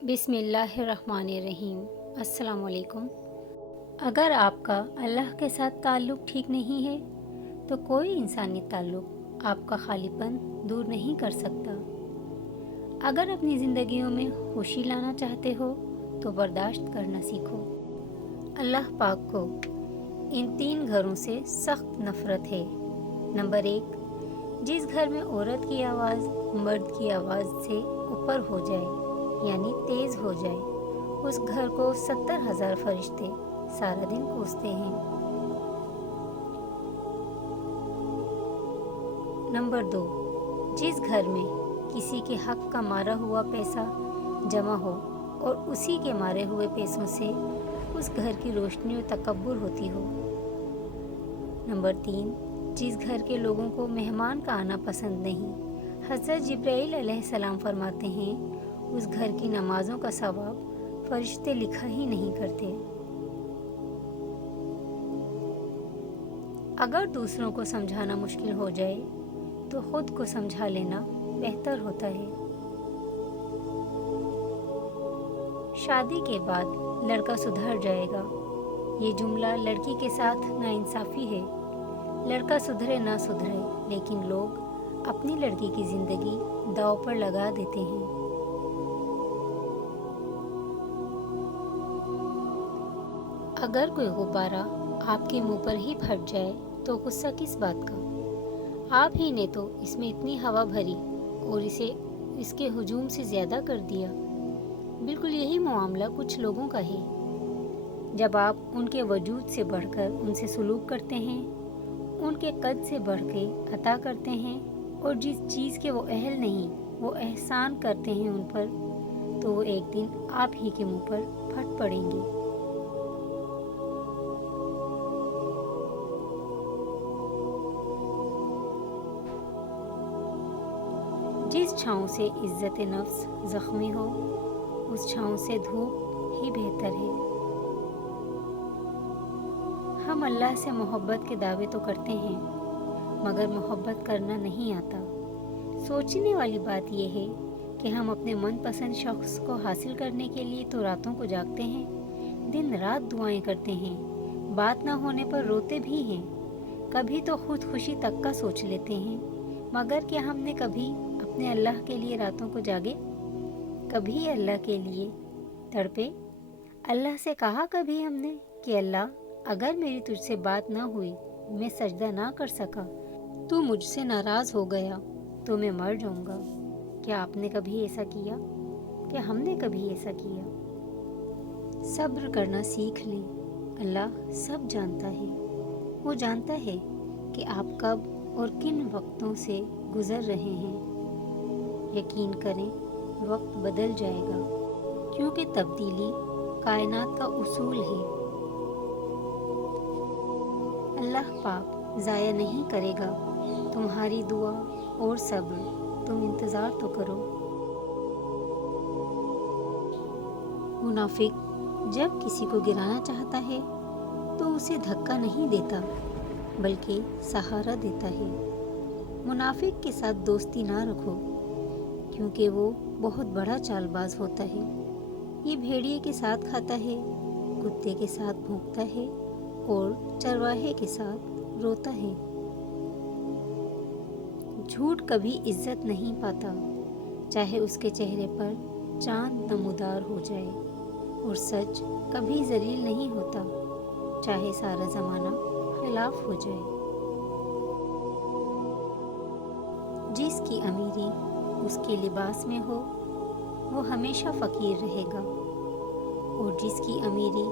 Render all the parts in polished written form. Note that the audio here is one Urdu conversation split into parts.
بسم اللہ الرحمن الرحیم۔ السلام علیکم۔ اگر آپ کا اللہ کے ساتھ تعلق ٹھیک نہیں ہے تو کوئی انسانی تعلق آپ کا خالی پن دور نہیں کر سکتا۔ اگر اپنی زندگیوں میں خوشی لانا چاہتے ہو تو برداشت کرنا سیکھو۔ اللہ پاک کو ان 3 گھروں سے سخت نفرت ہے۔ نمبر 1، جس گھر میں عورت کی آواز مرد کی آواز سے اوپر ہو جائے یعنی تیز ہو جائے، اس گھر کو 70,000 فرشتے سارا دن کوستے ہیں۔ نمبر 2، جس گھر میں کسی کے حق کا مارا ہوا پیسہ جمع ہو اور اسی کے مارے ہوئے پیسوں سے اس گھر کی روشنی و تکبر ہوتی ہو۔ نمبر 3، جس گھر کے لوگوں کو مہمان کا آنا پسند نہیں، حضرت جبرائیل علیہ السلام فرماتے ہیں اس گھر کی نمازوں کا ثواب فرشتے لکھا ہی نہیں کرتے۔ اگر دوسروں کو سمجھانا مشکل ہو جائے تو خود کو سمجھا لینا بہتر ہوتا ہے۔ شادی کے بعد لڑکا سدھر جائے گا، یہ جملہ لڑکی کے ساتھ ناانصافی ہے۔ لڑکا سدھرے نہ سدھرے لیکن لوگ اپنی لڑکی کی زندگی داؤ پر لگا دیتے ہیں۔ اگر کوئی غبارہ آپ کے منہ پر ہی پھٹ جائے تو غصہ کس بات کا؟ آپ ہی نے تو اس میں اتنی ہوا بھری اور اسے اس کے ہجوم سے زیادہ کر دیا۔ بالکل یہی معاملہ کچھ لوگوں کا ہے۔ جب آپ ان کے وجود سے بڑھ کر ان سے سلوک کرتے ہیں، ان کے قد سے بڑھ کے عطا کرتے ہیں اور جس چیز کے وہ اہل نہیں وہ احسان کرتے ہیں ان پر، تو وہ ایک دن آپ ہی کے منہ پر پھٹ پڑیں گے۔ جس چھاؤں سے عزت نفس زخمی ہو اس چھاؤں سے دھوپ ہی بہتر ہے۔ ہم اللہ سے محبت کے دعوے تو کرتے ہیں مگر محبت کرنا نہیں آتا۔ سوچنے والی بات یہ ہے کہ ہم اپنے من پسند شخص کو حاصل کرنے کے لیے تو راتوں کو جاگتے ہیں، دن رات دعائیں کرتے ہیں، بات نہ ہونے پر روتے بھی ہیں، کبھی تو خود خوشی تک کا سوچ لیتے ہیں، مگر کیا ہم نے کبھی اپنے اللہ کے لیے راتوں کو جاگے؟ کبھی اللہ کے لیے تڑپے؟ اللہ سے کہا کبھی ہم نے کہ اللہ اگر میری تجھ سے بات نہ ہوئی، میں سجدہ نہ کر سکا، تو مجھ سے ناراض ہو گیا تو میں مر جاؤں گا؟ کیا آپ نے کبھی ایسا کیا؟ کیا ہم نے کبھی ایسا کیا؟ صبر کرنا سیکھ لیں، اللہ سب جانتا ہے۔ وہ جانتا ہے کہ آپ کب اور کن وقتوں سے گزر رہے ہیں۔ یقین کریں وقت بدل جائے گا، کیونکہ تبدیلی کائنات کا اصول ہے۔ اللہ پاک ضائع نہیں کرے گا تمہاری دعا اور صبر، تم انتظار تو کرو۔ منافق جب کسی کو گرانا چاہتا ہے تو اسے دھکا نہیں دیتا بلکہ سہارا دیتا ہے۔ منافق کے ساتھ دوستی نہ رکھو کیونکہ وہ بہت بڑا چال باز ہوتا ہے۔ یہ بھیڑیے کے ساتھ کھاتا ہے، کتے کے ساتھ بھونکتا ہے اور چرواہے کے ساتھ روتا ہے۔ جھوٹ کبھی عزت نہیں پاتا، چاہے اس کے چہرے پر چاند نمودار ہو جائے، اور سچ کبھی ذلیل نہیں ہوتا، چاہے سارا زمانہ خلاف ہو جائے۔ جس کی امیری اس کے لباس میں ہو وہ ہمیشہ فقیر رہے گا، اور جس کی امیری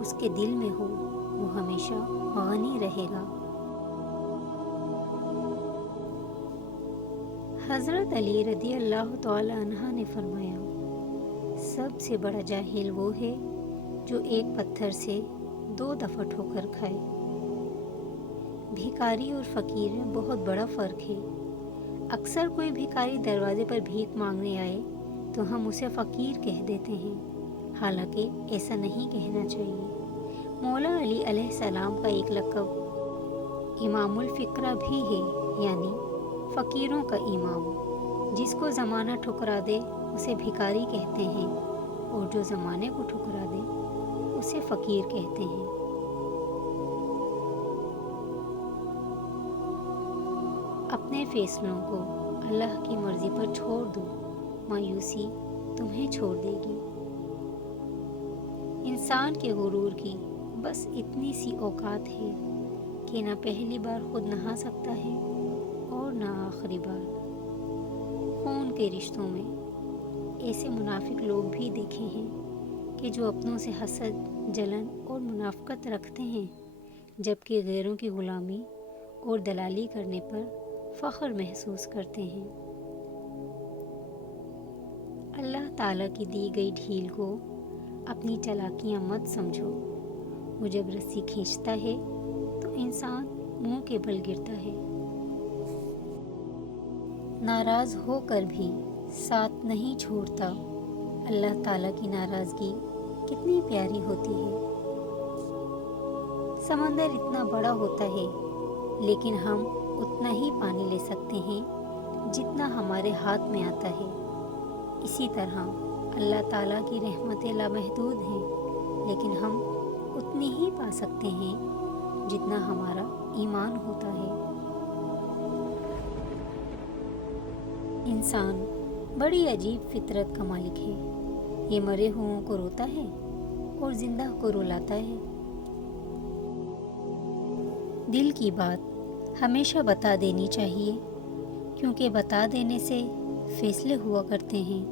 اس کے دل میں ہو وہ ہمیشہ غنی رہے گا۔ حضرت علی رضی اللہ تعالی عنہ نے فرمایا، سب سے بڑا جاہل وہ ہے جو ایک پتھر سے 2 دفعہ ٹھوکر کھائے۔ بھکاری اور فقیر میں بہت بڑا فرق ہے۔ اکثر کوئی بھکاری دروازے پر بھیک مانگنے آئے تو ہم اسے فقیر کہہ دیتے ہیں، حالانکہ ایسا نہیں کہنا چاہیے۔ مولا علی علیہ السلام کا ایک لقب امام الفقرا بھی ہے، یعنی فقیروں کا امام۔ جس کو زمانہ ٹھکرا دے اسے بھکاری کہتے ہیں، اور جو زمانے کو ٹھکرا دے اسے فقیر کہتے ہیں۔ اپنے فیصلوں کو اللہ کی مرضی پر چھوڑ دو، مایوسی تمہیں چھوڑ دے گی۔ انسان کے غرور کی بس اتنی سی اوقات ہے کہ نہ پہلی بار خود نہا سکتا ہے اور نہ آخری بار۔ خون کے رشتوں میں ایسے منافق لوگ بھی دیکھے ہیں کہ جو اپنوں سے حسد، جلن اور منافقت رکھتے ہیں، جبکہ غیروں کی غلامی اور دلالی کرنے پر فخر محسوس کرتے ہیں۔ اللہ تعالیٰ کی دی گئی ڈھیل کو اپنی چالاکیاں مت سمجھو۔ وہ جب رسی کھینچتا ہے تو انسان منہ کے بل گرتا ہے۔ ناراض ہو کر بھی ساتھ نہیں چھوڑتا۔ اللہ تعالیٰ کی ناراضگی کتنی پیاری ہوتی ہے۔ سمندر اتنا بڑا ہوتا ہے لیکن ہم اتنا ہی پانی لے سکتے ہیں جتنا ہمارے ہاتھ میں آتا ہے۔ اسی طرح اللہ تعالیٰ کی رحمتیں لامحدود ہیں لیکن ہم اتنی ہی پا سکتے ہیں جتنا ہمارا ایمان ہوتا ہے۔ انسان بڑی عجیب فطرت کا مالک ہے۔ یہ مرے ہوں کو روتا ہے اور زندہ کو رلاتا ہے۔ دل کی بات ہمیشہ بتا دینی چاہیے، کیونکہ بتا دینے سے فیصلے ہوا کرتے ہیں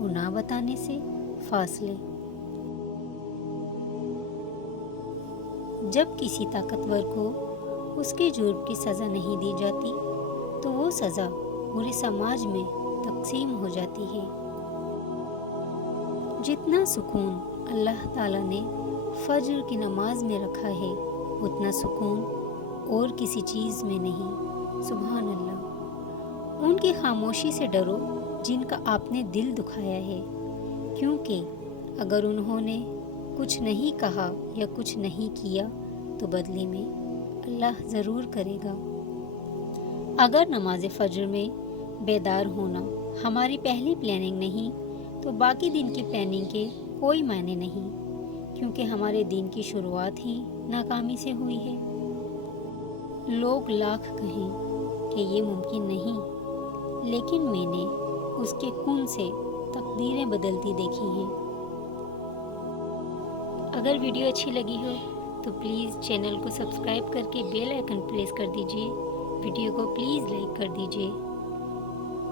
اور نہ بتانے سے فاصلے۔ جب کسی طاقتور کو اس کے جرم کی سزا نہیں دی جاتی تو وہ سزا پورے سماج میں تقسیم ہو جاتی ہے۔ جتنا سکون اللہ تعالیٰ نے فجر کی نماز میں رکھا ہے اتنا سکون اور کسی چیز میں نہیں۔ سبحان اللہ۔ ان کی خاموشی سے ڈرو جن کا آپ نے دل دکھایا ہے، کیونکہ اگر انہوں نے کچھ نہیں کہا یا کچھ نہیں کیا تو بدلے میں اللہ ضرور کرے گا۔ اگر نماز فجر میں بیدار ہونا ہماری پہلی پلاننگ نہیں تو باقی دن کی پلاننگ کے کوئی معنی نہیں، کیونکہ ہمارے دن کی شروعات ہی ناکامی سے ہوئی ہے۔ لوگ لاکھ کہیں کہ یہ ممکن نہیں، لیکن میں نے اس کے کن سے تقدیریں بدلتی دیکھی ہیں۔ اگر ویڈیو اچھی لگی ہو تو پلیز چینل کو سبسکرائب کر کے بیل آئیکن پریس کر دیجیے۔ ویڈیو کو پلیز لائک کر دیجیے،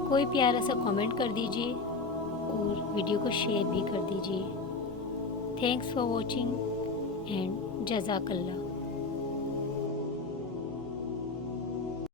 کوئی پیارا سا کامنٹ کر دیجیے اور ویڈیو کو شیئر بھی کر دیجیے۔ تھینکس فار واچنگ اینڈ جزاک اللہ۔